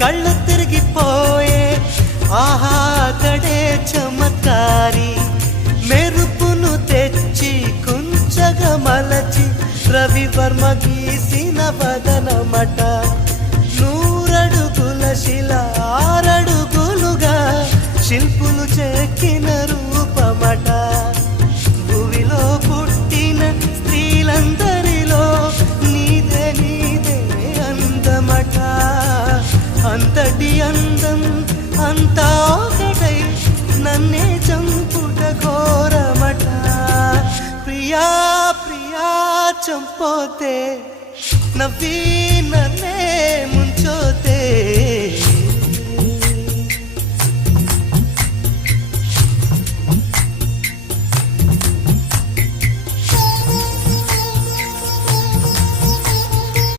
కళ్ళు తిరిగిపోయే ఆహా అతడే చమత్కారి మెరుపును తెచ్చి కుంచగా మలచి రవివర్మ గీసిన వదనమట నూరడుగుల శిల ఆరడుగులుగా శిల్పులు చెక్కిన రూపమట భూమిలో పుట్టిన స్త్రీలందరిలో నీదే నీదే అందమట అంతటి అందం అంతా ఒకటై నన్నే చంపుట ఘోరమట ప్రియా ప్రియా చంపోతే నవ్వీ